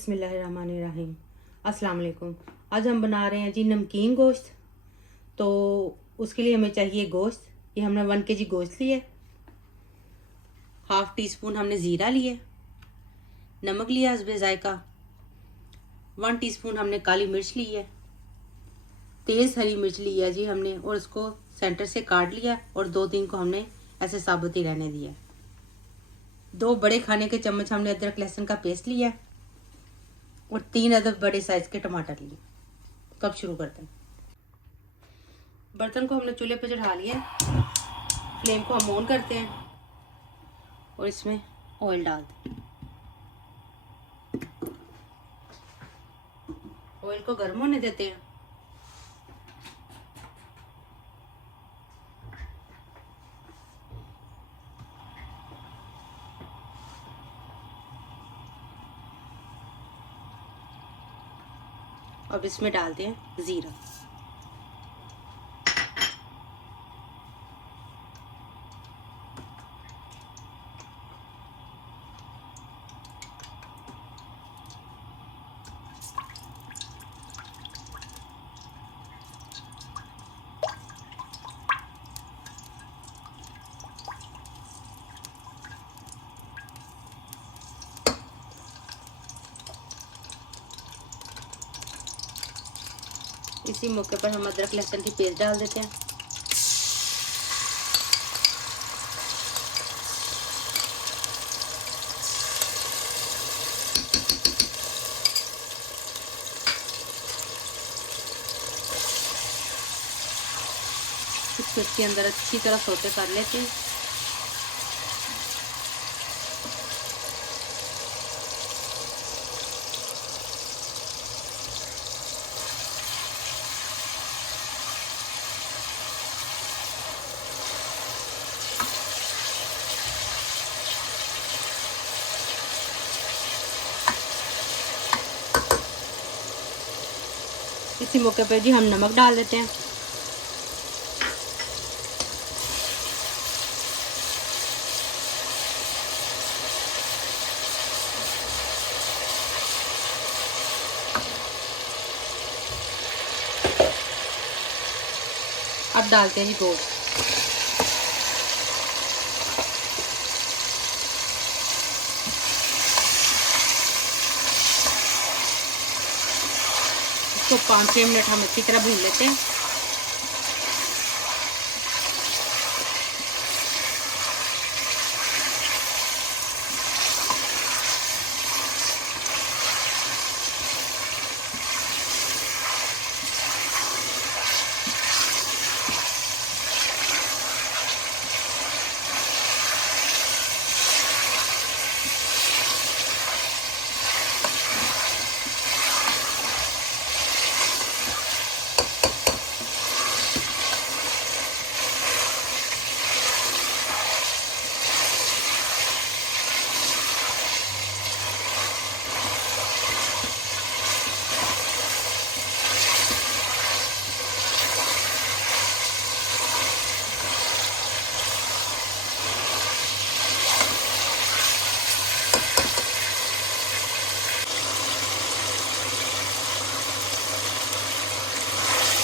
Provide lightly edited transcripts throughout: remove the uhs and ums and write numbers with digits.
बिस्मिल्लाहिर्रहमानिर्रहीम। अस्सलाम वालेकुम। आज हम बना रहे हैं जी नमकीन गोश्त। तो उसके लिए हमें चाहिए गोश्त। ये हमने 1 kg गोश्त लिया, 1/2 टीस्पून हमने ज़ीरा लिया, नमक लिया हस्बे ज़ायका, 1 टीस्पून हमने काली मिर्च ली है, तेज़ हरी मिर्च ली है जी हमने, और उसको सेंटर से काट लिया और 2-3 को हमने ऐसे साबुत ही रहने दिया। 2 बड़े खाने के चम्मच हमने अदरक लहसुन का पेस्ट लिया और 3 अदद बड़े साइज के टमाटर लिए। तो अब शुरू करते हैं। बर्तन को हमने चूल्हे पर चढ़ा लिया, फ्लेम को हम ऑन करते हैं और इसमें ऑयल डालते हैं। ऑयल को गर्म होने देते हैं। अब इसमें डालते हैं ज़ीरा, इसी मौके पर हम अदरक लहसुन की पेस्ट डाल देते हैं। इसके अंदर अच्छी तरह सौते कर लेते हैं। इसी मौके पे जी हम नमक डाल देते हैं। अब डालते हैं जी गोश्त। इसको 5-6 मिनट हम अच्छी तरह भून लेते हैं।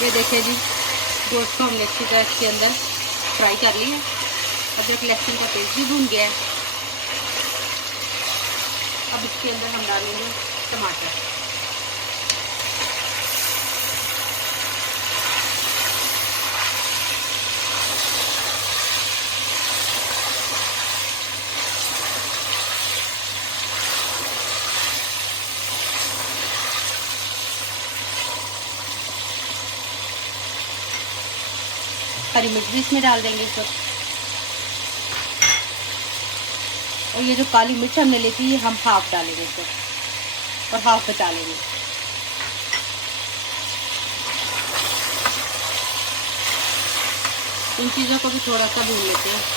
ये देखिए जी, गोश्त को हमने अच्छी तरह इसके अंदर फ्राई कर लिया। अदरक लहसुन का पेस्ट भी भून गया है। अब इसके अंदर हम डालेंगे टमाटर। हरी मिर्च भी इसमें डाल देंगे इस वक्त। और ये जो काली मिर्च हमने ली थी, ये हम हाफ डालेंगे इस वक्त और हाफ बचा लेंगे। इन चीज़ों को भी थोड़ा सा भून लेते हैं।